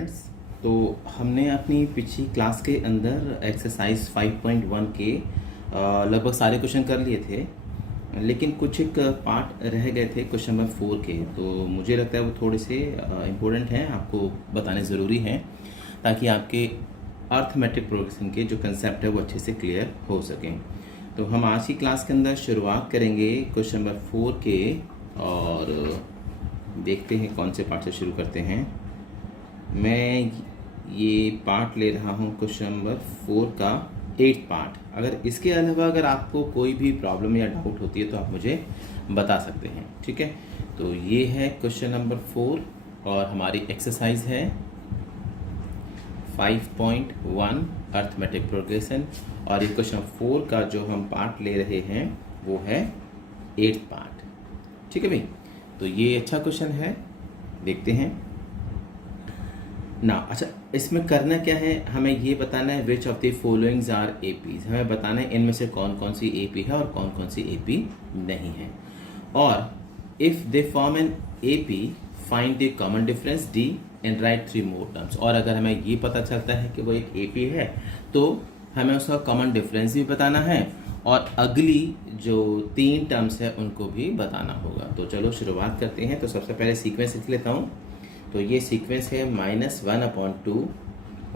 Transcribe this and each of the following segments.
Students. तो हमने अपनी पिछली क्लास के अंदर एक्सरसाइज 5.1 के लगभग सारे क्वेश्चन कर लिए थे, लेकिन कुछ एक पार्ट रह गए थे क्वेश्चन नंबर 4 के। तो मुझे लगता है वो थोड़े से इम्पोर्टेंट हैं, आपको बताने ज़रूरी हैं ताकि आपके अर्थमेटिक प्रोग्रेशन के जो कंसेप्ट है वो अच्छे से क्लियर हो सकें। तो हम आज की क्लास के अंदर शुरुआत करेंगे क्वेश्चन नंबर 4 के, और देखते हैं कौन से पार्ट से शुरू करते हैं। मैं ये पार्ट ले रहा हूँ क्वेश्चन नंबर 4 का 8th पार्ट। अगर इसके अलावा अगर आपको कोई भी प्रॉब्लम या डाउट होती है तो आप मुझे बता सकते हैं, ठीक है। तो ये है क्वेश्चन नंबर 4 और हमारी एक्सरसाइज है 5.1 अर्थमेटिक प्रोग्रेशन, और ये क्वेश्चन 4 का जो हम पार्ट ले रहे हैं वो है 8th पार्ट, ठीक है भाई। तो ये अच्छा क्वेश्चन है, देखते हैं ना। अच्छा, इसमें करना क्या है, हमें ये बताना है which of the followings are APs. हमें बताना है इनमें से कौन कौन सी एपी है और कौन कौन सी एपी नहीं है। और if they form an AP find the common difference D and right 3 more terms. और अगर हमें ये पता चलता है कि वो एक एपी है तो हमें उसका कॉमन डिफरेंस भी बताना है और अगली जो 3 टर्म्स है उनको भी बताना होगा। तो चलो शुरुआत करते हैं। तो सबसे पहले सीक्वेंस लिख लेता हूँ। तो ये सीक्वेंस है -1/2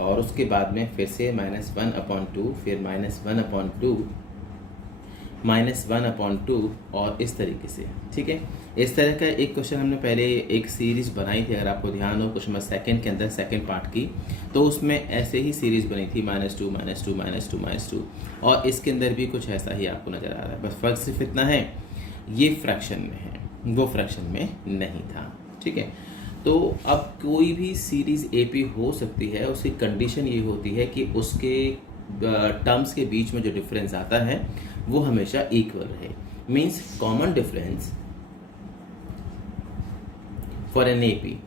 और उसके बाद में फिर से -1/2, फिर -1/2, -1/2 और इस तरीके से, ठीक है। इस तरह का एक क्वेश्चन हमने पहले एक सीरीज़ बनाई थी, अगर आपको ध्यान हो क्वेश्चन नंबर 2 के अंदर सेकंड पार्ट की, तो उसमें ऐसे ही सीरीज़ बनी थी -2 -2 -2 -2, और इसके अंदर भी कुछ ऐसा ही आपको नज़र आ रहा है। बस फर्क सिर्फ इतना है, ये फ्रैक्शन में है, वो फ्रैक्शन में नहीं था, ठीक है। तो अब कोई भी सीरीज़ एपी हो सकती है, उसकी कंडीशन ये होती है कि उसके टर्म्स के बीच में जो डिफरेंस आता है वो हमेशा इक्वल रहे। Means common difference for an AP,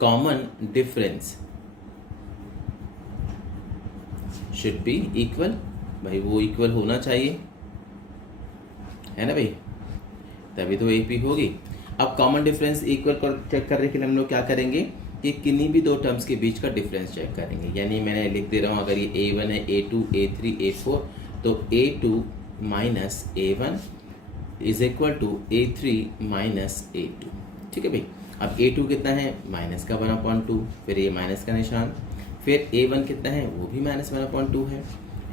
common difference should be equal. भाई वो इक्वल होना चाहिए, है ना भाई, तभी तो एपी होगी। अब कॉमन डिफरेंस इक्वल चेक करने के लिए हम लोग क्या करेंगे कि किन्हीं भी 2 टर्म्स के बीच का डिफरेंस चेक करेंगे। यानी मैंने लिख दे रहा हूँ, अगर ये a1 है, a2, a3, a4, तो a2 minus a1 is equal to a3 minus a2, ठीक है भाई। अब a2 कितना है, माइनस का 1/2, फिर ये माइनस का निशान, फिर a1 कितना है, वो भी -1/2 है।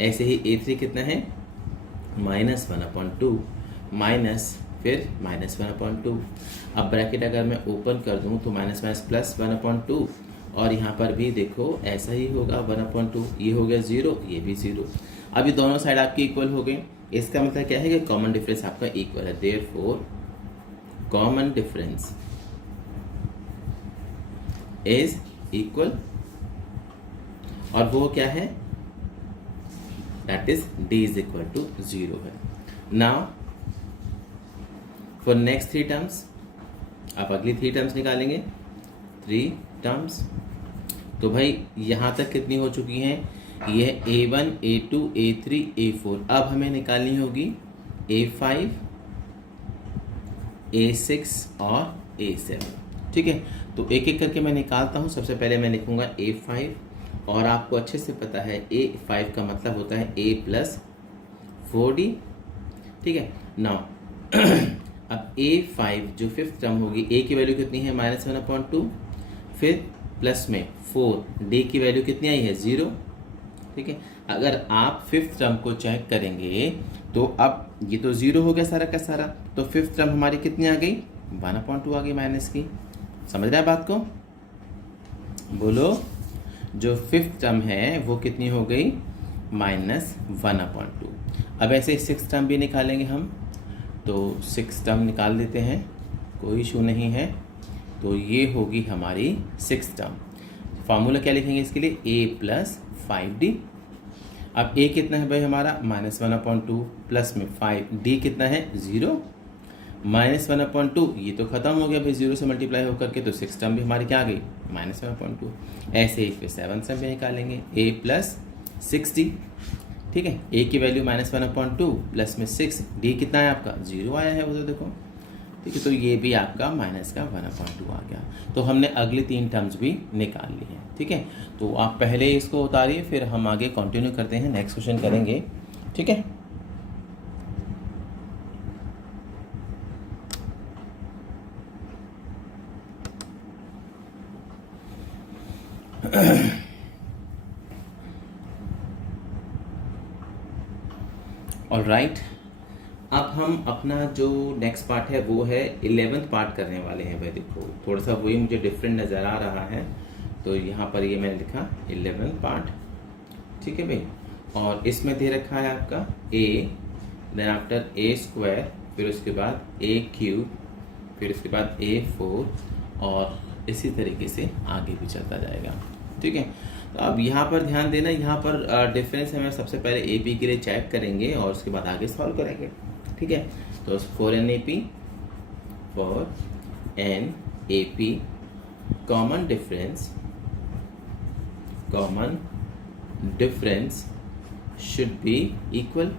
ऐसे ही a3 कितना है, -1/2 माइनस फिर -1/2। अब ब्रैकेट अगर मैं ओपन कर दूं तो माइनस माइनस प्लस 1/2, और यहाँ पर भी देखो ऐसा ही होगा 1/2। ये हो गया 0, ये भी 0। अब ये दोनों साइड आपकी इक्वल हो गई। इसका मतलब क्या है कि कॉमन डिफरेंस आपका इक्वल है। Therefore common difference is equal, और वो क्या है, that is d is equal to 0 है। नाउ फॉर नेक्स्ट 3 टर्म्स, आप अगली 3 टर्म्स निकालेंगे। 3 टर्म्स, तो भाई यहाँ तक कितनी हो चुकी हैं, ये है a1, a2, a3, a4। अब हमें निकालनी होगी a5, a6 और a7, ठीक है। तो एक एक करके मैं निकालता हूँ। सबसे पहले मैं लिखूंगा a5, और आपको अच्छे से पता है a5 का मतलब होता है a + 4d, ठीक है। नाउ अब a5 जो 5th टर्म होगी, a की वैल्यू कितनी है, -1/2, फिर प्लस में 4, d की वैल्यू कितनी आई है, 0, ठीक है। अगर आप 5th टर्म को चेक करेंगे तो अब ये तो 0 हो गया सारा का सारा, तो 5th टर्म हमारी कितनी आ गई, 1/2 आ गई माइनस की। समझ रहे हैं बात को, बोलो। जो 5th टर्म है वो कितनी हो गई, -1/2। अब ऐसे 6th टर्म भी निकालेंगे हम, तो 6th टर्म निकाल देते हैं, कोई इशू नहीं है। तो ये होगी हमारी 6th टर्म। फार्मूला क्या लिखेंगे इसके लिए, a + 5d। अब a कितना है भाई हमारा, -1/2 प्लस में 5, d कितना है, 0, -1/2, ये तो खत्म हो गया भाई, 0 से मल्टीप्लाई होकर के, तो 6th टर्म भी हमारी क्या आ गई, -1/2। ऐसे ही फिर 7th टर्म भी निकालेंगे, a + 6d, ठीक है। a की वैल्यू -1/2 प्लस में 6, d कितना है आपका, 0 आया है, वो तो देखो ठीक है, तो ये भी आपका माइनस का 1/2 आ गया। तो हमने अगली 3 टर्म्स भी निकाल ली हैं। ठीक है, तो आप पहले इसको उतारिए, फिर हम आगे कंटिन्यू करते हैं, नेक्स्ट क्वेश्चन करेंगे। ठीक है, ऑलराइट, अब हम अपना जो नेक्स्ट पार्ट है वो है 11th पार्ट करने वाले हैं भाई। देखो थोड़ा सा वही मुझे डिफरेंट नज़र आ रहा है, तो यहाँ पर ये मैंने लिखा 11th पार्ट। ठीक है भाई, और इसमें दे रखा है आपका a, देन आफ्टर a², फिर उसके बाद a³, फिर उसके बाद a4, और इसी तरीके से आगे भी चलता जाएगा। ठीक है, तो अब यहाँ पर ध्यान देना, यहाँ पर डिफरेंस हमें सबसे पहले ए पी के लिए चेक करेंगे और उसके बाद आगे सॉल्व करेंगे। ठीक है, तो for an A P common difference should be equal.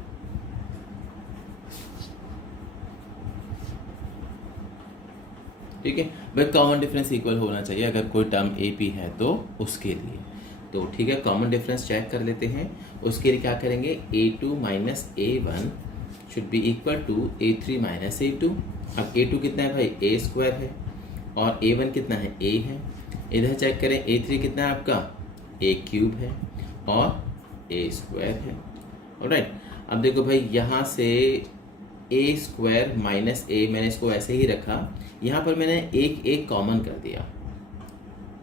ठीक है भाई, कॉमन डिफरेंस इक्वल होना चाहिए अगर कोई टर्म ए पी है तो उसके लिए। तो ठीक है, कॉमन डिफरेंस चेक कर लेते हैं। उसके लिए क्या करेंगे, a2 minus a1 should be equal to a3 minus a2। अब a2 कितना है भाई, a² है, और a1 कितना है, a है। इधर चेक करें, a3 कितना है आपका, a³ है, और a² है। ऑलराइट, अब देखो भाई यहाँ से a² माइनस a, मैंने इसको ऐसे ही रखा, यहाँ पर मैंने एक कॉमन कर दिया।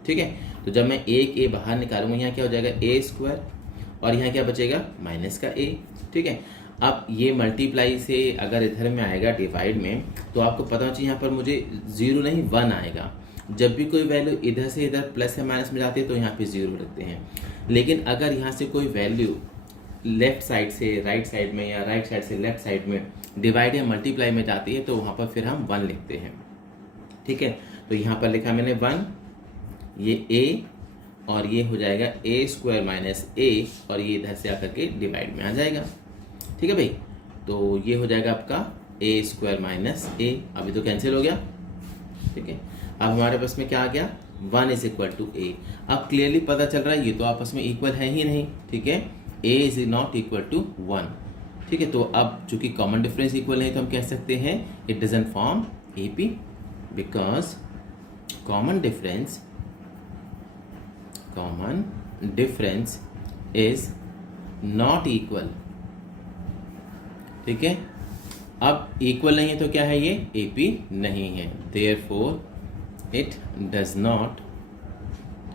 ठीक है, तो जब मैं एक ए बाहर निकालूंगा, यहाँ क्या हो जाएगा, a², और यहाँ क्या बचेगा, माइनस का a। ठीक है, अब ये मल्टीप्लाई से अगर इधर में आएगा डिवाइड में, तो आपको पता होना चाहिए यहाँ पर मुझे 0 नहीं 1 आएगा। जब भी कोई वैल्यू इधर से इधर प्लस या माइनस में जाती है तो यहाँ पे 0 रखते हैं। लेकिन अगर यहाँ से कोई वैल्यू लेफ्ट साइड से राइट साइड में या राइट साइड से लेफ्ट साइड में डिवाइड या मल्टीप्लाई में जाती है तो वहाँ पर फिर हम 1 लिखते हैं। ठीक है, तो यहाँ पर लिखा मैंने 1, ये a, और ये हो जाएगा a² माइनस a, और ये इधर से आकर के डिवाइड में आ जाएगा। ठीक है भाई, तो ये हो जाएगा आपका a² माइनस a, अभी तो कैंसिल हो गया। ठीक है, अब हमारे पास में क्या आ गया, 1 इज इक्वल टू a। अब क्लियरली पता चल रहा है ये तो आपस में इक्वल है ही नहीं। ठीक है, a is not equal to 1। ठीक है, तो अब चूंकि कॉमन डिफरेंस इक्वल नहीं तो हम कह सकते हैं it doesn't form AP, because common difference is not equal। ठीक है, अब इक्वल नहीं है तो क्या है, ये AP नहीं है, therefore it does not,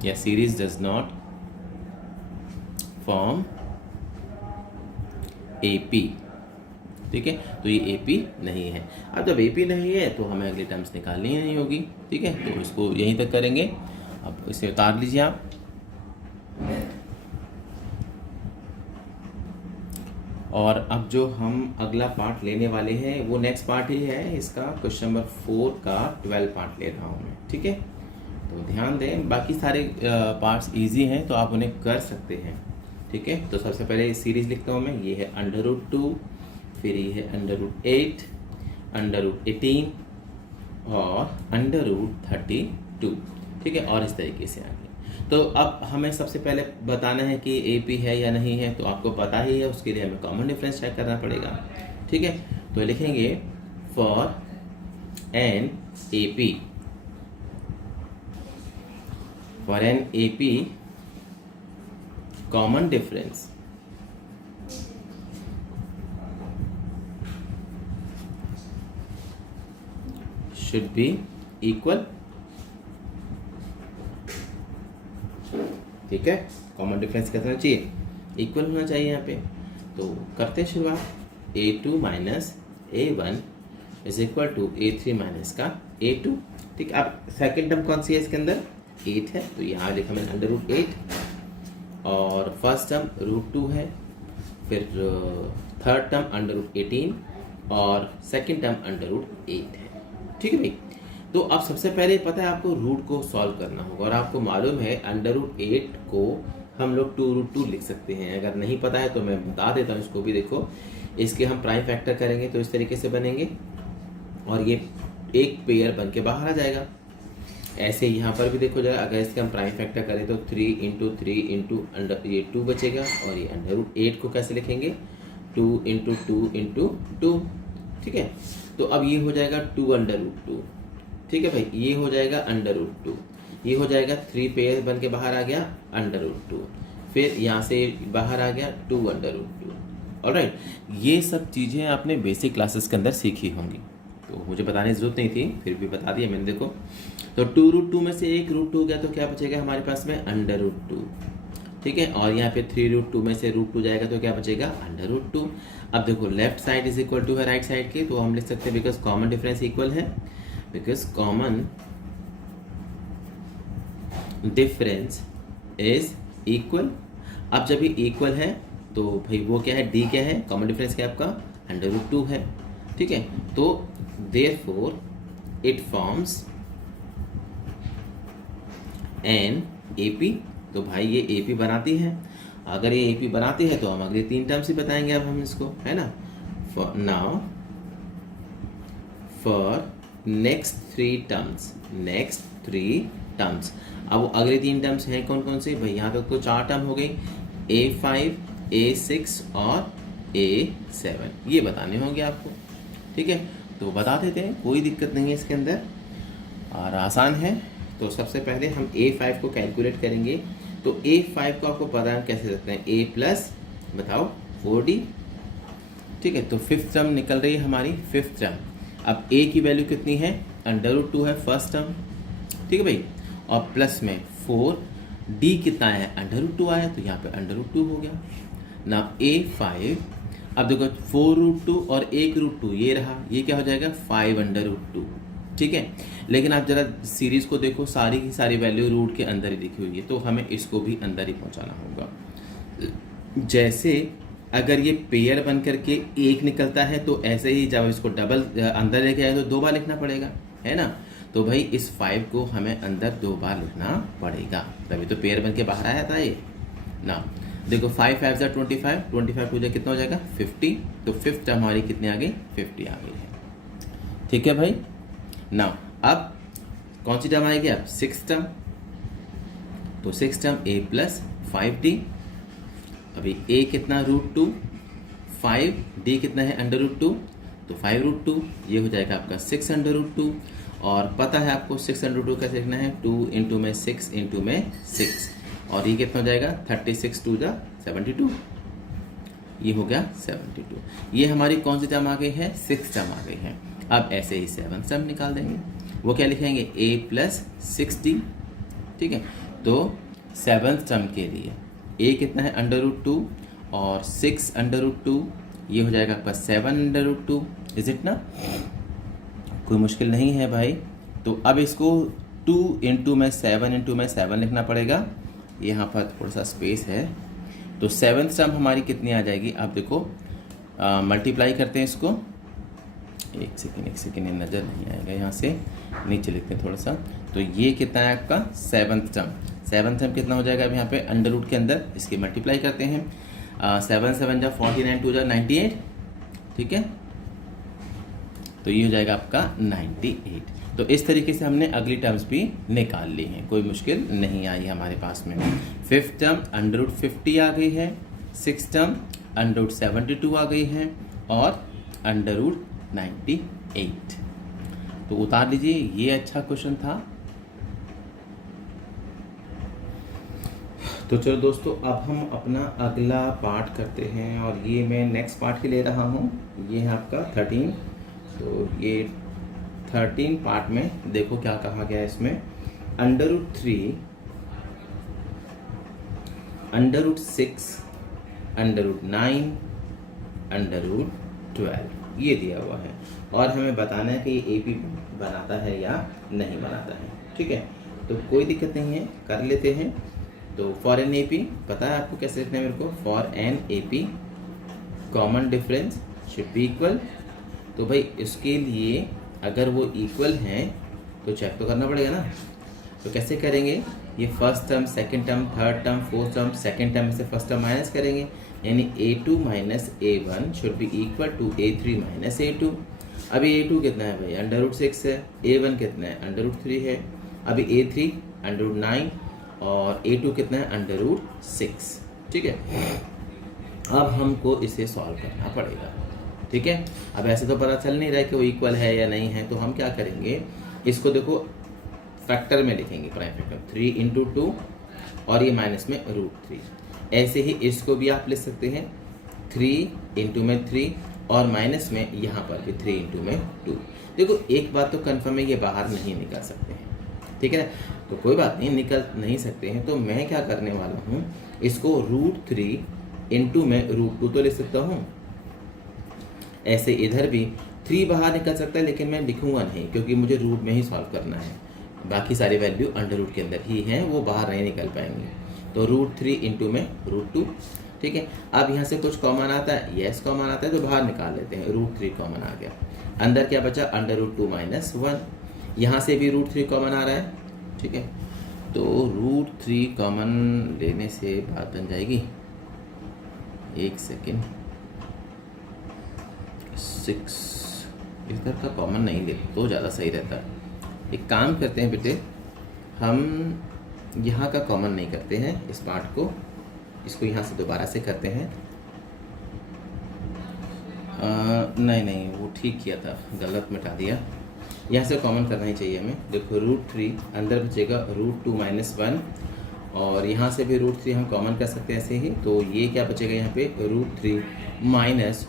या series does not form AP। ठीक है, तो ये AP नहीं है। अब जब AP नहीं है तो हमें अगली टर्म्स निकालनी ही नहीं होगी। ठीक है, तो इसको यहीं तक करेंगे। अब इसे उतार लीजिए आप। और अब जो हम अगला पार्ट लेने वाले हैं वो नेक्स्ट पार्ट ही है, इसका क्वेश्चन नंबर 4 का 12 पार्ट ले रहा हूँ मैं। ठीक है, तो ध्यान दें, बाकी सारे पार्ट्स इजी हैं तो आप उन्हें कर सकते हैं। ठीक है, तो सबसे पहले सीरीज लिखता हूँ मैं, ये है √2, फिर ये है √8, √18 और √32। ठीक है, और इस तरीके से आगे। तो अब हमें सबसे पहले बताना है कि AP है या नहीं है, तो आपको पता ही है, उसके लिए हमें कॉमन डिफरेंस चेक करना पड़ेगा। ठीक है, तो लिखेंगे for an AP common difference should be equal। ठीक है, कॉमन डिफरेंस कितना चाहिए, इक्वल होना चाहिए यहाँ पे। तो करते हैं शुरुआत, a2 minus a1 is equal to a3 minus का a2। ठीक है, अब सेकेंड टर्म कौन सी है इसके अंदर, 8 है, तो यहाँ लिखा मैंने √8, और फर्स्ट टर्म √2 है, फिर थर्ड टर्म √18, और सेकेंड टर्म √8 है। ठीक है भाई, तो अब सबसे पहले पता है आपको रूट को सॉल्व करना होगा, और आपको मालूम है √8 को हम लोग 2√2 लिख सकते हैं। अगर नहीं पता है तो मैं बता देता हूँ इसको भी। देखो, इसके हम प्राइम फैक्टर करेंगे तो इस तरीके से बनेंगे, और ये एक पेयर बन के बाहर आ जाएगा। ऐसे यहाँ पर भी देखो जरा, अगर इसका हम प्राइम फैक्टर करें तो 3 इंटू 3 इंटू अंडर ये 2 बचेगा, और ये अंडर रूट 8 को कैसे लिखेंगे, 2 इंटू 2 इंटू 2। ठीक है, तो अब ये हो जाएगा 2 अंडर रूट 2। ठीक है भाई, ये हो जाएगा अंडर रूट 2, ये हो जाएगा 3 पेयर बन के बाहर आ गया अंडर रूट 2, फिर यहाँ से बाहर आ गया 2 अंडर रूट 2। ऑलराइट, ये सब चीज़ें आपने बेसिक क्लासेस के अंदर सीखी होंगी, तो मुझे बताने की जरूरत नहीं थी, फिर भी बता दिया मैंने। देखो तो 2 रूट 2 में से एक रूट 2 गया तो क्या बचेगा हमारे पास में, अंडर रूट 2। ठीक है, और यहाँ पे 3 रूट 2 में से रूट 2 जाएगा तो क्या बचेगा, अंडर रूट 2। अब देखो left side is equal to है राइट साइड के, तो हम लिख सकते हैं बिकॉज कॉमन डिफरेंस इक्वल है, because common difference is equal. अब जब ये इक्वल है तो भाई वो क्या है, डी क्या है, कॉमन डिफरेंस क्या है आपका, अंडर रूट 2 है। ठीक है, तो therefore it forms an AP. तो भाई ये एपी बनाती है, अगर ये एपी बनाती है तो हम अगले 3 टर्म्स ही बताएंगे अब हम इसको, है ना। For now for next 3 terms, अब अगले 3 टर्म्स हैं कौन कौन से भाई, यहाँ तक तो 4 टर्म हो गई, A5 A6 और A7, ये बताने होंगे आपको। ठीक है, तो बता देते हैं, कोई दिक्कत नहीं है इसके अंदर और आसान है। तो सबसे पहले हम A5 को कैलकुलेट करेंगे, तो A5 को आपको पता है कैसे रखते हैं, A प्लस बताओ 4D। ठीक है, तो 5th टर्म निकल रही है हमारी 5th टर्म। अब A की वैल्यू कितनी है, अंडर रूट 2 है फर्स्ट टर्म। ठीक है भाई, और प्लस में 4, D कितना है, अंडर रूट 2 आया, तो यहाँ पे अंडर रूट 2 हो गया ना। A5, अब देखो 4 रूट 2 और 1 रूट 2 ये रहा, ये क्या हो जाएगा 5 अंडर रूट 2। ठीक है, लेकिन आप जरा सीरीज को देखो, सारी की सारी वैल्यू रूट के अंदर ही लिखी हुई है, तो हमें इसको भी अंदर ही पहुंचाना होगा। जैसे अगर ये पेयर बन करके 1 निकलता है, तो ऐसे ही जब इसको डबल अंदर लेके आए तो 2 बार लिखना पड़ेगा, है ना। तो भाई इस 5 को हमें अंदर 2 बार लिखना पड़ेगा, तभी तो पेयर बन के बाहर आया था ये ना। देखो 5 5 जा 25, 25 टू जा कितना हो जाएगा 50, तो 5th टर्म हमारी कितनी आ गई, 50 आ गई है। ठीक है भाई, ना अब कौन सी टर्म आएगी, अब 6th टर्म, तो 6th term A plus 5D। अभी A कितना रूट 2, 5D कितना है अंडर रूट 2, तो 5 रूट 2, ये हो जाएगा आपका 6 अंडर रूट 2। और पता है आपको 6 अंडर रूट 2 कैसे लिखना है, 2 इंटू में 6 इंटू में 6, और ये कितना हो जाएगा 36 टू जा 72, ये हो गया 72। ये हमारी कौन सी टर्म आ गई है, 6th टर्म आ गई है। अब ऐसे ही 7th टर्म निकाल देंगे, वो क्या लिखेंगे, A प्लस 6D। ठीक है, तो 7th टर्म के लिए A कितना है अंडर रूट 2 और 6 अंडर रूट 2, ये हो जाएगा आपका 7 अंडर रूट 2। इज इट ना, कोई मुश्किल नहीं है भाई। तो अब इसको 2 इंटू में 7 इंटू में 7 लिखना पड़ेगा, यहाँ पर थोड़ा सा स्पेस है, तो 7th टर्म हमारी कितनी आ जाएगी, आप देखो मल्टीप्लाई करते हैं इसको, एक सेकेंड नज़र नहीं आएगा, यहाँ से नीचे लिखते हैं थोड़ा सा, तो ये कितना है आपका 7th टर्म कितना हो जाएगा, अब यहाँ पे अंडर रूट के अंदर इसकी मल्टीप्लाई करते हैं, 7 7 जा 49 2 जा 98। ठीक है, तो ये हो जाएगा आपका 98। तो इस तरीके से हमने अगली टर्म्स भी निकाल ली हैं, कोई मुश्किल नहीं आई हमारे पास में। 5th टर्म अंडर रूट 50 आ गई है, 6th टर्म अंडर रूट 72 आ गई है, और अंडर रूट 98। तो उतार लीजिए, ये अच्छा क्वेश्चन था। तो चलो दोस्तों, अब हम अपना अगला पार्ट करते हैं, और ये मैं नेक्स्ट पार्ट के ले रहा हूँ, ये है आपका 13। तो ये 13 पार्ट में देखो क्या कहा गया है इसमें, under root 3, under root 6, under root 9, under root 12 ये दिया हुआ है, और हमें बताना है कि ये AP बनाता है या नहीं बनाता है। ठीक है, तो कोई दिक्कत नहीं है, कर लेते हैं। तो फॉर एन AP पता है आपको कैसे लिखना है मेरे को, for an AP common difference should be equal. तो भाई इसके लिए अगर वो इक्वल हैं तो चेक तो करना पड़ेगा ना, तो कैसे करेंगे, ये first term, second term, third term, fourth term, second term में से फर्स्ट टर्म माइनस करेंगे, यानी A2 minus A1 should be equal to A3 minus A2। अभी A2 कितना है भाई, √6 है। A1 कितना है, √3 है। अभी A3 √9 और A2 कितना है, √6। ठीक है, अब हमको इसे सॉल्व करना पड़ेगा। ठीक है, अब ऐसे तो पता चल नहीं रहा है कि वो इक्वल है या नहीं है, तो हम क्या करेंगे, इसको देखो फैक्टर में लिखेंगे, प्राइम फैक्टर 3 × 2 और ये माइनस में √3। ऐसे ही इसको भी आप लिख सकते हैं 3 × 3 और माइनस में यहाँ पर भी 3 × 2। देखो एक बात तो कन्फर्म है, ये बाहर नहीं निकल सकते हैं। ठीक है ना, तो कोई बात नहीं, निकल नहीं सकते हैं तो मैं क्या करने वाला हूँ, इसको √3 × में √2 तो लिख सकता हूँ। ऐसे इधर भी 3 बाहर निकल सकता है, लेकिन मैं लिखूंगा नहीं क्योंकि मुझे रूट में ही सॉल्व करना है। बाकी सारी वैल्यू अंडर रूट के अंदर ही हैं, वो बाहर नहीं निकल पाएंगी। तो √3 × में √2। ठीक है, अब यहाँ से कुछ कॉमन आता है, यस कॉमन आता है तो बाहर निकाल लेते हैं। √3 कॉमन आ गया, अंदर क्या बचा, √2 - 1। यहाँ से भी √3 कॉमन आ रहा है। ठीक है, तो √3 कॉमन लेने से बात बन जाएगी। एक सेकेंड, 6 इधर का कॉमन नहीं ले तो ज़्यादा सही रहता है। एक काम करते हैं बेटे, हम यहाँ का कॉमन नहीं करते हैं, इस पार्ट को, इसको यहाँ से दोबारा से करते हैं। नहीं वो ठीक किया था, गलत मिटा दिया। यहाँ से कॉमन करना ही चाहिए हमें। देखो √3 अंदर बचेगा √2 - 1 और यहाँ से भी √3 हम कॉमन कर सकते हैं ऐसे ही। तो ये क्या बचेगा यहाँ पे, √3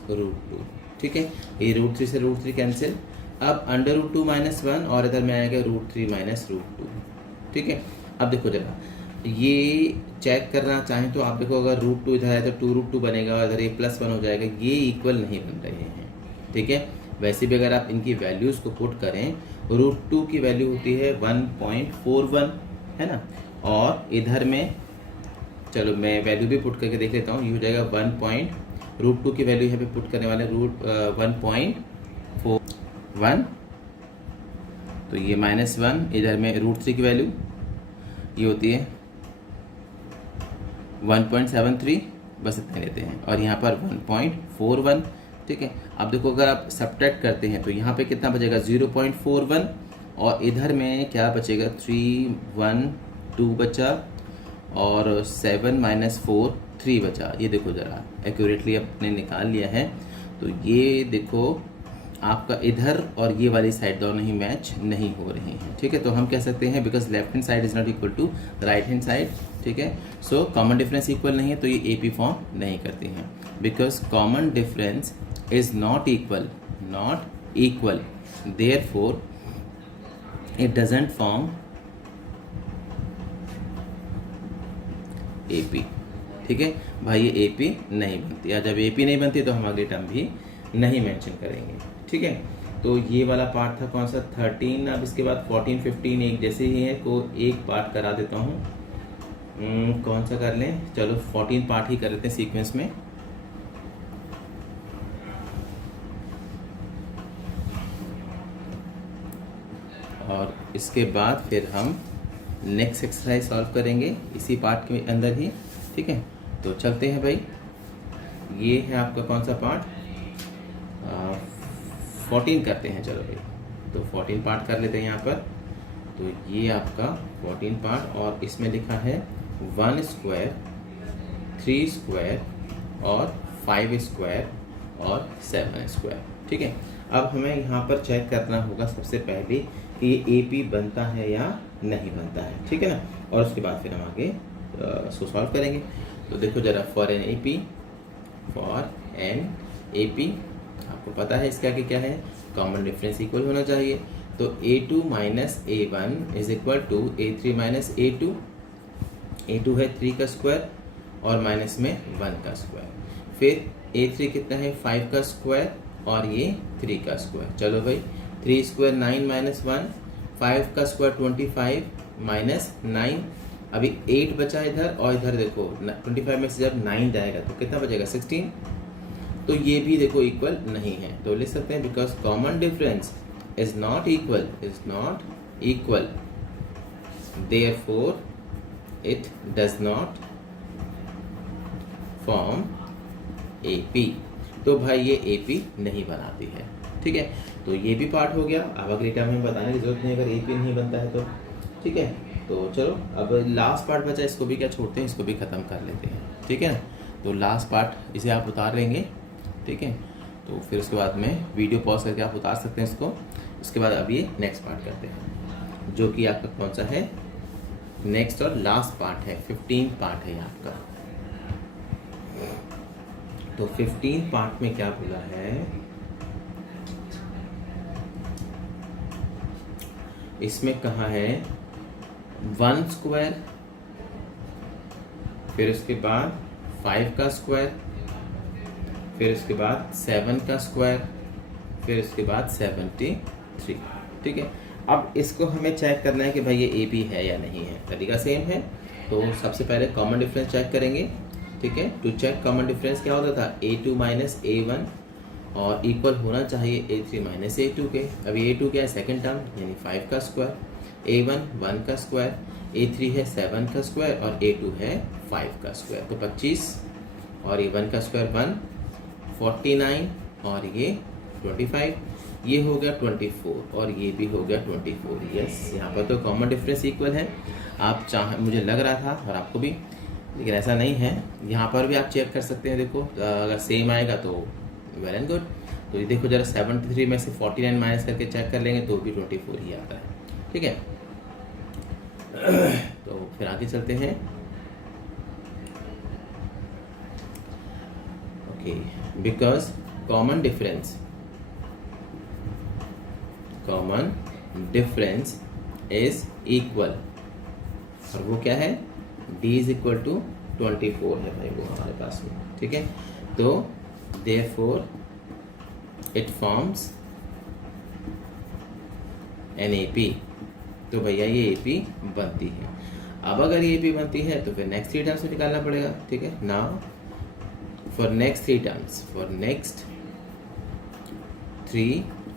- √2। ठीक है, ये √3 से √3 कैंसिल। अब √2 - 1 और इधर में आएगा √3 - √2। ठीक है, अब देखो जरा, ये चेक करना चाहें तो आप देखो, अगर √2 इधर है तो 2√2 बनेगा और इधर ये +1 हो जाएगा, ये इक्वल नहीं बन रहे हैं। ठीक है, वैसे भी अगर आप इनकी वैल्यूज़ को पुट करें, √2 की वैल्यू होती है 1.41, है ना, और इधर में चलो मैं वैल्यू भी पुट करके देख लेता हूँ। ये हो जाएगा √2 की वैल्यू यहाँ पे पुट करने वाले 1.41, तो ये -1, इधर में √3 की वैल्यू ये होती है 1.73, बस इतना लेते हैं, और यहाँ पर 1.41। ठीक है, अब देखो अगर आप सब्ट्रैक्ट करते हैं तो यहाँ पे कितना बचेगा, 0.41 और इधर में क्या बचेगा, 312 बचा और 7 - 4 3 बचा। ये देखो ज़रा एक्यूरेटली अपने निकाल लिया है। तो ये देखो आपका इधर और ये वाली साइड दोनों ही मैच नहीं हो रहे हैं। ठीक है, तो हम कह सकते हैं because left hand side is not equal to right hand side. ठीक है, सो कॉमन डिफरेंस इक्वल नहीं है तो ये AP फॉर्म नहीं करती हैं, because common difference is not equal, therefore it doesn't form AP। ठीक है भाई, ये AP नहीं बनती, और जब AP नहीं बनती तो हम अगली टर्म भी नहीं मेंशन करेंगे। ठीक है, तो ये वाला पार्ट था कौन सा, 13। अब इसके बाद 14, 15 एक जैसे ही है, को एक पार्ट करा देता हूँ। कौन सा कर लें, चलो 14 पार्ट ही कर लेते हैं सीक्वेंस में। और इसके बाद फिर हम नेक्स्ट एक्सरसाइज सॉल्व करेंगे इसी पार्ट के अंदर ही। ठीक है, तो चलते हैं भाई। ये है आपका कौन सा पार्ट, 14 करते हैं। चलो भाई, तो 14 पार्ट कर लेते हैं यहाँ पर। तो ये आपका 14 पार्ट, और इसमें लिखा है 1 स्क्वायर, 3 स्क्वायर और 5 स्क्वायर और 7 स्क्वायर। ठीक है, अब हमें यहाँ पर चेक करना होगा सबसे पहले कि ये AP बनता है या नहीं बनता है। ठीक है ना, और उसके बाद फिर हम आगे इसको सॉल्व करेंगे। तो देखो जरा, फॉर एन AP आपको पता है इसका कि क्या है, कॉमन डिफरेंस इक्वल होना चाहिए। तो A2 - A1 is equal to A3 - A2। A2 है 3 का स्क्वायर और माइनस में 1 का स्क्वायर। फिर A3 कितना है, 5 का स्क्वायर और ये 3 का स्क्वायर। चलो भाई, 3 स्क्वायर 9 - 1, 5 का स्क्वायर 25 -9। अभी 8 बचा इधर, और इधर देखो 25 में से जब 9 जाएगा तो कितना बचेगा, 16। तो ये भी देखो इक्वल नहीं है, तो लिख सकते हैं because common difference is not equal, therefore it does not form AP। तो भाई ये AP नहीं बनाती है। ठीक है, तो ये भी पार्ट हो गया। अब अगली टाइम हमें बताने की जरूरत नहीं अगर ए पी नहीं बनता है तो। ठीक है, तो चलो अब लास्ट पार्ट बचा, इसको भी क्या छोड़ते हैं, इसको भी ख़त्म कर लेते हैं। ठीक है, तो लास्ट पार्ट इसे आप उतार लेंगे। ठीक है, तो फिर उसके बाद में वीडियो पॉज करके आप उतार सकते हैं इसको। उसके बाद अब ये नेक्स्ट पार्ट करते हैं, जो कि आपका कौन सा है, नेक्स्ट और लास्ट पार्ट है, 15 पार्ट है ये आपका। तो 15 पार्ट में क्या बोला है, इसमें कहा है 1 स्क्वायर, फिर उसके बाद 5 का स्क्वायर, फिर उसके बाद 7 का स्क्वायर, फिर उसके बाद 73। ठीक है, अब इसको हमें चेक करना है कि भाई ये ए बी है या नहीं है। तरीका सेम है, तो सबसे पहले कॉमन डिफरेंस चेक करेंगे। ठीक है, टू चेक कॉमन डिफरेंस क्या होता था, A2 माइनस A1 और इक्वल होना चाहिए A3 माइनस A2 के। अब A2 क्या है, सेकेंड टर्म यानी 5 का स्क्वायर, A1 1 का स्क्वायर, A3 है 7 का स्क्वायर और A2 है 5 का स्क्वायर। तो 25 और ये 1 का स्क्वायर 1, 49 और ये 25, ये हो गया 24 और ये भी हो गया 24। यस, यहाँ पर तो कॉमन डिफरेंस इक्वल है। आप चाह, मुझे लग रहा था और आपको भी, लेकिन ऐसा नहीं है। यहाँ पर भी आप चेक कर सकते हैं। देखो अगर सेम आएगा तो वेल एंड गुड। तो ये देखो जरा 73 में से 49 माइनस करके चेक कर लेंगे तो भी 24 ही आता है। ठीक है, तो फिर आगे चलते हैं। Okay, because common difference is equal, और वो क्या है, d इज इक्वल टू 24 है भाई वो हमारे पास में। ठीक है, तो therefore it forms an A P. तो भैया ये ए पी बनती है। अब अगर ये ए पी बनती है तो फिर नेक्स्ट 3 टर्म्स में निकालना पड़ेगा। ठीक है, नाउ फॉर नेक्स्ट 3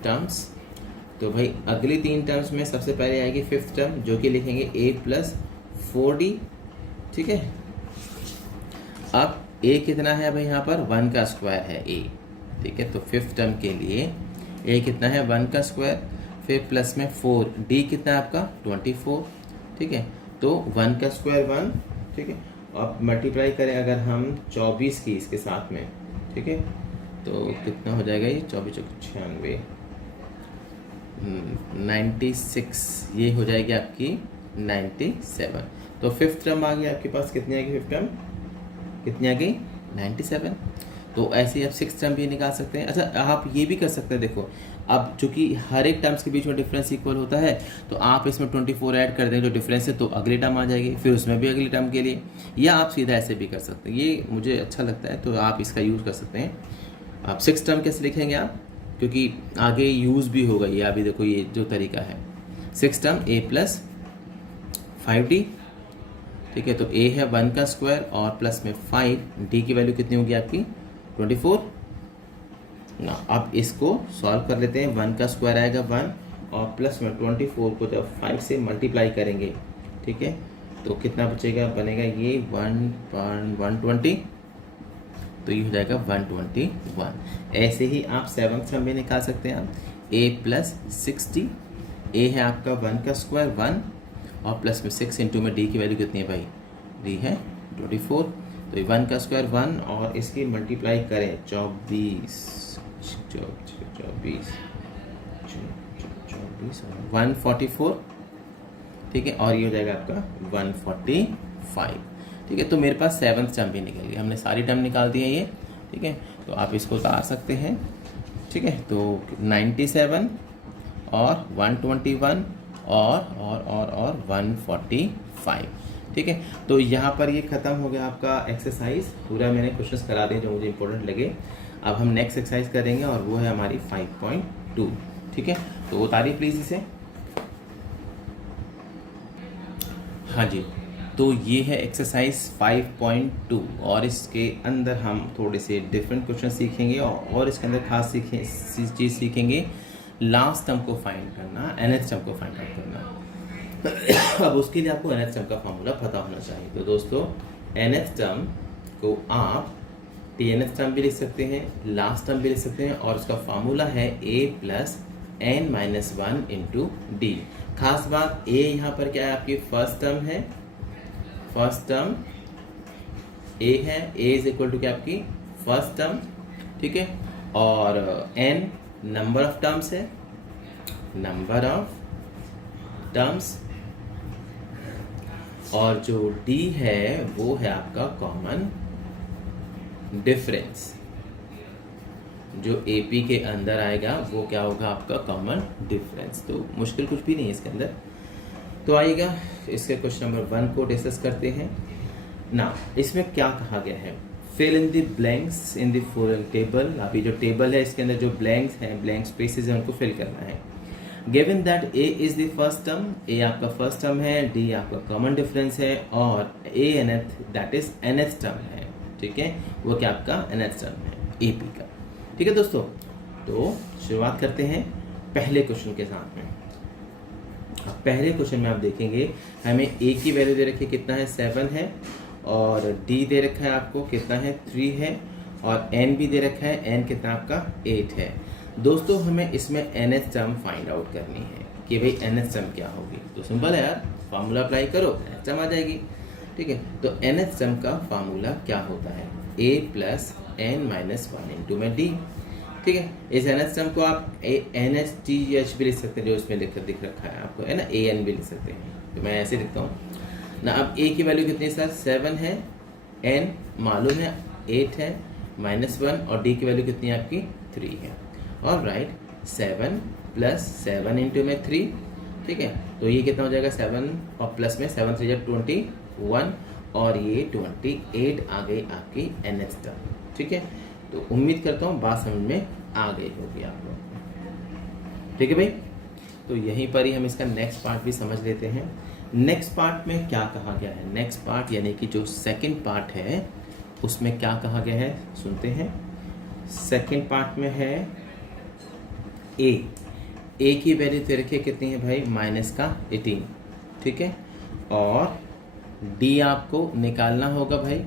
टर्म्स, तो भाई अगली 3 टर्म्स में सबसे पहले आएगी 5th टर्म, जो कि लिखेंगे a प्लस 4d। ठीक है, अब a कितना है भाई, यहाँ पर 1 का स्क्वायर है a। ठीक है, तो 5th टर्म के लिए a कितना है 1 का स्क्वायर, फिर प्लस में 4, d कितना है आपका 24। ठीक है, तो 1 का स्क्वायर 1। ठीक है, अब मल्टीप्लाई करें अगर हम 24 की इसके साथ में। ठीक है, तो कितना हो जाएगा ये 24 96 96, ये हो जाएगी आपकी 97। तो 5th टर्म आ गई आपके पास, कितनी आएगी 5th टर्म, कितनी आ गई 97। तो ऐसे ही आप 6th टर्म भी निकाल सकते हैं। अच्छा, आप ये भी कर सकते हैं। देखो अब चूंकि हर एक टर्म्स के बीच में डिफरेंस इक्वल होता है, तो आप इसमें 24 ऐड कर दें जो डिफरेंस है, तो अगली टर्म आ जाएगी, फिर उसमें भी अगली टर्म के लिए, या आप सीधा ऐसे भी कर सकते हैं। ये मुझे अच्छा लगता है, तो आप इसका यूज़ कर सकते हैं। आप 6th टर्म कैसे लिखेंगे आप, क्योंकि आगे यूज़ भी होगा ये। अभी देखो ये जो तरीका है, 6th term a plus 5d। ठीक है, तो a है 1 का स्क्वायर और प्लस में 5, d की वैल्यू कितनी होगी आपकी 24 ना। अब इसको सॉल्व कर लेते हैं। 1 का स्क्वायर आएगा 1 और प्लस में 24 को जब 5 से मल्टीप्लाई करेंगे, ठीक है, तो कितना बचेगा, बनेगा ये 120। तो ये हो जाएगा 121। ऐसे ही आप 7th टर्म में निकाल सकते हैं आप, a प्लस 60। a है आपका 1 का स्क्वायर 1 और प्लस में 6 इंटू में d की वैल्यू कितनी है भाई, d है 24। तो 1 का स्क्वायर 1 और इसकी मल्टीप्लाई करें 24 144। ठीक है, और ये हो जाएगा आपका 145। ठीक है, तो मेरे पास 7th टर्म भी निकल गई, हमने सारी टर्म निकाल दी है ये। ठीक है, तो आप इसको उतार सकते हैं। ठीक है, तो 97 और 121 और 145। ठीक है, तो यहाँ पर ये ख़त्म हो गया आपका एक्सरसाइज पूरा। मैंने क्वेश्चंस करा दिए जो मुझे इंपॉर्टेंट लगे। अब हम नेक्स्ट एक्सरसाइज करेंगे और वो है हमारी 5.2। ठीक है, तो उतारिए प्लीज़ इसे। हाँ जी, तो ये है एक्सरसाइज 5.2 और इसके अंदर हम थोड़े से डिफरेंट क्वेश्चन सीखेंगे और इसके अंदर खास चीज़ सीखेंगे लास्ट टर्म को फाइंड करना, nth टर्म को फाइंड आउट करना। अब उसके लिए आपको nth टर्म का फॉर्मूला पता होना चाहिए। तो दोस्तों nth टर्म को आप TNS टर्म भी लिख सकते हैं, लास्ट टर्म भी लिख सकते हैं, और उसका फार्मूला है a plus n minus 1 into D. खास बात a यहाँ पर क्या है, आपकी फर्स्ट टर्म है, फर्स्ट टर्म a है, a इज इक्वल टू क्या आपकी फर्स्ट टर्म, ठीक है, और n नंबर ऑफ टर्म्स है, नंबर ऑफ टर्म्स, और जो d है वो है आपका कॉमन डिफरेंस। जो AP के अंदर आएगा वो क्या होगा आपका कॉमन डिफरेंस। तो मुश्किल कुछ भी नहीं है इसके अंदर। तो आइएगा इसके क्वेश्चन नंबर 1 को डिस्कस करते हैं ना। इसमें क्या कहा गया है, fill in the blanks in the following table. अभी जो टेबल है इसके अंदर जो ब्लैंक्स हैं, ब्लैंक स्पेसेस हैं, उनको फिल करना है। Given that A is the first term, A आपका फर्स्ट टर्म है, D आपका कॉमन डिफरेंस है, और A nth that is nth term है, ठीक है, वो क्या आपका nth टर्म है AP का, ठीक है दोस्तों। तो शुरुआत करते हैं पहले क्वेश्चन के साथ में। अब पहले क्वेश्चन में आप देखेंगे हमें A की वैल्यू दे रखी है कितना है 7 है, और D दे रखा है आपको कितना है 3 है, और N भी दे रखा है, N कितना आपका 8 है। दोस्तों हमें इसमें nth टर्म फाइंड आउट करनी है कि भाई nth टर्म क्या होगी। तो सिंपल है यार, फार्मूला अप्लाई करो nth टर्म आ जाएगी, ठीक है। तो nth टर्म का फार्मूला क्या होता है, a plus n minus 1 into में d, ठीक है। इस nth टर्म को आप NHTH भी लिख सकते हैं, जो इसमें दिख रखा है आपको, है ना, AN भी लिख सकते हैं। तो मैं ऐसे लिखता हूँ ना। अब a की वैल्यू कितनी है सर, 7 है, n मालूम है 8 है, माइनस 1, और d की वैल्यू कितनी है आपकी 3 है। और राइट 7 प्लस 7 इंटू में 3, ठीक है। तो ये कितना हो जाएगा 7 और प्लस में 7 3 21, और ये 28 आ गई आपकी nth टर्म, ठीक है। तो उम्मीद करता हूँ बात समझ में आ गई होगी आप लोग, ठीक है भाई। तो यहीं पर ही हम इसका नेक्स्ट पार्ट भी समझ लेते हैं। नेक्स्ट पार्ट में क्या कहा गया है, नेक्स्ट पार्ट यानी कि जो सेकंड पार्ट है उसमें क्या कहा गया है सुनते हैं। सेकंड पार्ट में है A की वैल्यू दे रखी है कितनी है भाई, माइनस का 18, ठीक है, और D आपको निकालना होगा भाई,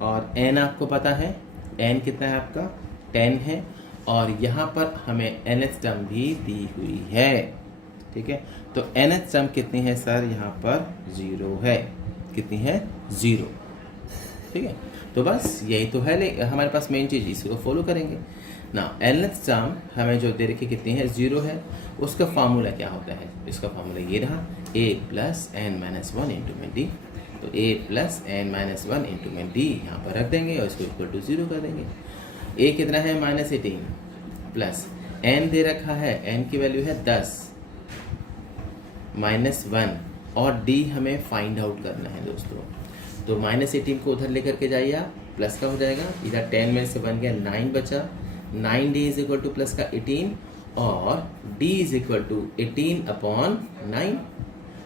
और N आपको पता है, N कितना है आपका 10 है, और यहाँ पर हमें nth टर्म भी दी हुई है, ठीक है। तो nth टर्म कितनी है सर, यहाँ पर 0 है, कितनी है 0, ठीक है। तो बस यही तो है हमारे पास मेन चीज़, इसको फॉलो करेंगे ना। nth टर्म हमें जो दे रखी कितनी है 0 है, उसका फार्मूला क्या होता है, इसका फार्मूला ये रहा a plus n minus 1 into में डी। तो a plus n minus 1 into में डी यहाँ पर रख देंगे और इसको इक्वल टू 0 कर देंगे। a कितना है माइनस 18 प्लस n दे रखा है, n की वैल्यू है 10 माइनस 1, और d हमें फाइंड आउट करना है दोस्तों। तो माइनस 18 को उधर लेकर के जाइए आप, प्लस का हो जाएगा, इधर 10 में से बन गया 9 बचा, 9d is equal two plus का 18, और d is equal to 18 upon 9।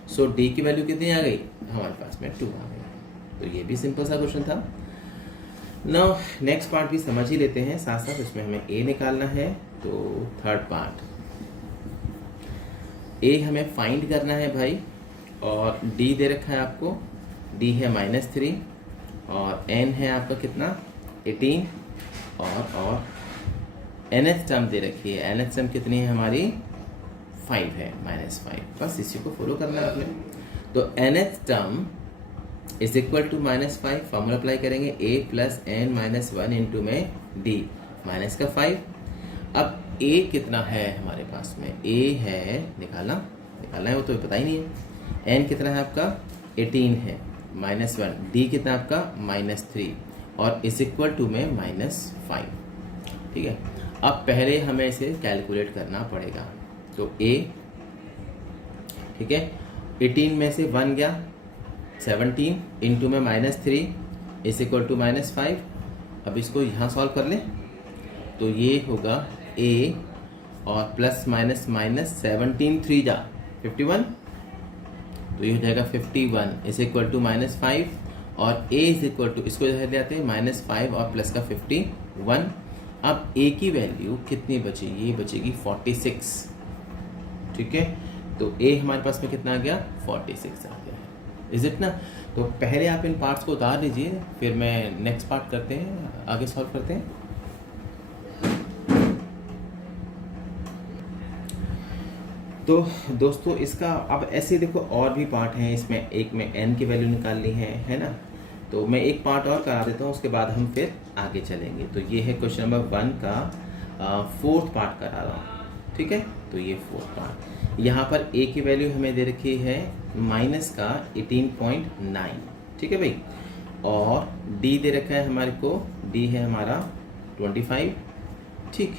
So d की वैल्यू कितनी आ गई हमारे पास में 2 आ गई। तो ये भी सिंपल सा क्वेश्चन था। नाउ नेक्स्ट पार्ट भी समझ ही लेते हैं साथ साथ, इसमें हमें a निकालना है। तो थर्ड पार्ट a हमें फाइंड करना है भाई, और d दे रखा है आपको, d है -3, और n है आपका कितना 18, और nth टर्म दे रखी है, nth टर्म कितनी है हमारी 5 है, -5। बस इसी को फॉलो करना है आपने। तो nth term is equal to -5, formula apply करेंगे a plus n minus 1 into में d माइनस का 5। अब a कितना है हमारे पास में, a है निकालना है, वो तो पता ही नहीं है। n कितना है आपका 18 है, -1, d कितना आपका -3, और इज इक्वल टू में -5, ठीक है। अब पहले हमें इसे कैलकुलेट करना पड़ेगा। तो a, ठीक है, 18 में से 1 गया 17 इंटू में -3 इज इक्वल टू -5। अब इसको यहाँ सॉल्व कर लें तो ये होगा a और प्लस माइनस माइनस 17 3 जा 51, तो ये हो जाएगा 51 इज इक्वल टू -5, और a इज इक्वल टू, इसको इधर ले आते हैं -5 और प्लस का 51। अब a की वैल्यू कितनी बचेगी, ये बचेगी 46, ठीक है। तो a हमारे पास में कितना आ गया 46 आ गया है, इज इट ना। तो पहले आप इन पार्ट्स को उतार लीजिए, फिर मैं नेक्स्ट पार्ट करते हैं, आगे सॉल्व करते हैं। तो दोस्तों इसका अब ऐसे देखो और भी पार्ट हैं इसमें, एक में n की वैल्यू निकालनी है ना। तो मैं एक पार्ट और करा देता हूँ, उसके बाद हम फिर आगे चलेंगे। तो ये है क्वेश्चन नंबर 1 का फोर्थ पार्ट करा रहा हूँ, ठीक है। तो ये फोर्थ पार्ट, यहाँ पर a की वैल्यू हमें दे रखी है माइनस का 18.9, ठीक है भाई। और d दे रखा है हमारे को, d है हमारा 25, ठीक।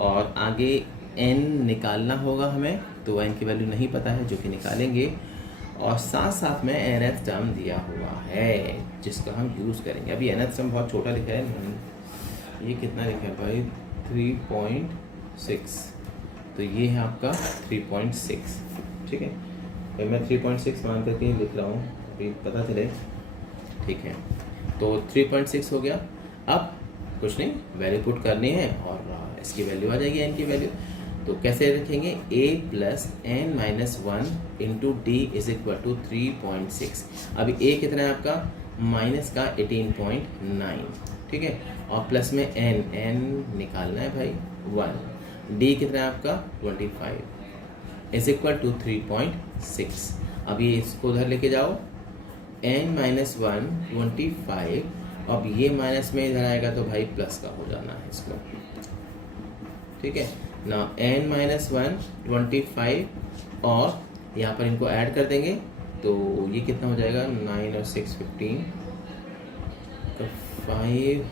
और आगे n निकालना होगा हमें, तो n की वैल्यू नहीं पता है, जो कि निकालेंगे। और साथ साथ में nth टर्म दिया हुआ है जिसका हम यूज़ करेंगे। अभी nth टर्म बहुत छोटा लिखा है, ये कितना लिखा है भाई 3.6, तो ये है आपका 3.6, ठीक है भाई। मैं 3.6 मान करके लिख रहा हूँ, अभी पता चले, ठीक है। तो 3.6 हो गया। अब कुछ नहीं, वैल्यू पुट करनी है और इसकी वैल्यू आ जाएगी n की वैल्यू। तो कैसे रखेंगे, a plus n minus 1 into d is equal to 3.6। अभी a कितना है आपका, माइनस का 18.9, ठीक है। और प्लस में n निकालना है भाई 1, d कितना है आपका 25 इज इक्वल टू 3.6। अभी इसको उधर लेके जाओ, n माइनस 1 25, अब ये माइनस में इधर आएगा तो भाई प्लस का हो जाना है इसको, ठीक है ना। n माइनस 1 25 और यहाँ पर इनको ऐड कर देंगे तो ये कितना हो जाएगा, 9 और 6 15 तो 5,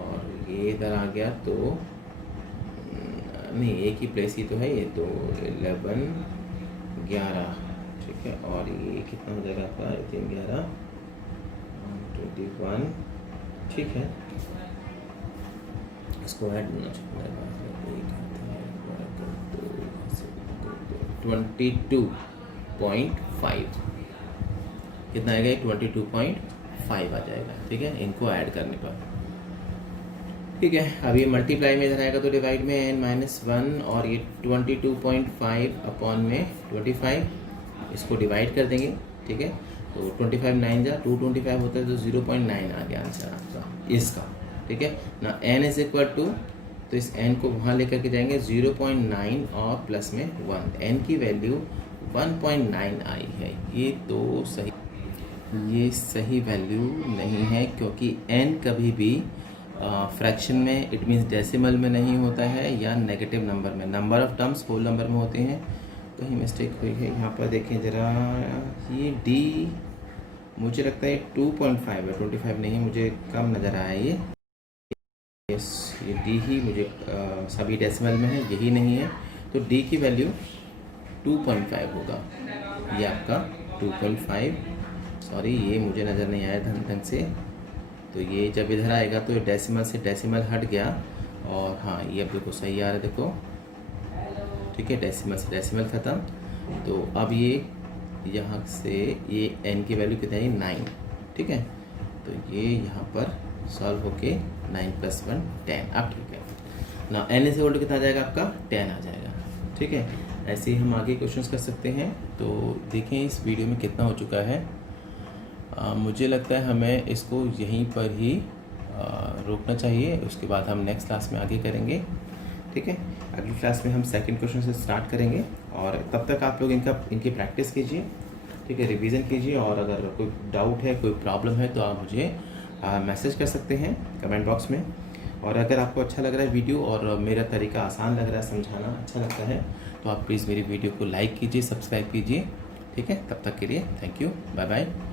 और ये इधर आ गया तो नहीं, एक ही प्लेस ही तो है ये, तो 11 11, ठीक है। और ये कितना हो जाएगा आपका 3 11 21, ठीक है। इसको ऐड 22.5 कितना आएगा, 22.5 आ जाएगा, ठीक है, इनको ऐड करने पर, ठीक है। अब ये मल्टीप्लाई में इधर आएगा तो डिवाइड में n माइनस 1, और ये 22.5 अपॉन में 25, इसको डिवाइड कर देंगे, ठीक है। तो 25 9 जा 225 होता है, तो 0.9 आ गया आंसर आपका इसका, ठीक है ना। n इज इक्वल टू, तो इस n को वहाँ लेकर के जाएंगे 0.9 और प्लस में 1, n की वैल्यू 1.9 आई है। ये तो सही, ये सही वैल्यू नहीं है, क्योंकि n कभी भी फ्रैक्शन में, इट मीन्स डेसिमल में नहीं होता है या नेगेटिव नंबर में, number of terms whole number में होते हैं। कहीं मिस्टेक हुई है यहाँ पर, देखें ज़रा, ये d मुझे लगता है 2.5 है, 25 नहीं, मुझे कम नज़र आया ये। यस, ये d ही मुझे सभी डेसिमल में है, यही नहीं है, तो d की वैल्यू 2.5 होगा, ये आपका 2.5। सॉरी, ये मुझे नज़र नहीं आया ढंग से, तो ये जब इधर आएगा तो डेसिमल से डेसिमल हट गया, और हाँ ये अब देखो सही आ रहा है, देखो, ठीक है, डेसिमल से डेसिमल ख़त्म। तो अब ये यहाँ से ये n की वैल्यू कितना है 9, ठीक है। तो ये यहाँ पर सॉल्व होके 9 + 1 10, अब ठीक है ना। n इज इक्वल टू कितना आ जाएगा आपका 10 आ जाएगा, ठीक है। ऐसे ही हम आगे क्वेश्चंस कर सकते हैं। तो देखें इस वीडियो में कितना हो चुका है। मुझे लगता है हमें इसको यहीं पर ही रोकना चाहिए, उसके बाद हम नेक्स्ट क्लास में आगे करेंगे, ठीक है। अगली क्लास में हम सेकंड क्वेश्चन से स्टार्ट करेंगे, और तब तक आप लोग इनकी प्रैक्टिस कीजिए, ठीक है, रिवीजन कीजिए। और अगर कोई डाउट है, कोई प्रॉब्लम है, तो आप मुझे मैसेज कर सकते हैं कमेंट बॉक्स में। और अगर आपको अच्छा लग रहा है वीडियो और मेरा तरीका आसान लग रहा है, समझाना अच्छा लगता है, तो आप प्लीज़ मेरी वीडियो को लाइक कीजिए, सब्सक्राइब कीजिए, ठीक है। तब तक के लिए थैंक यू, बाय बाय।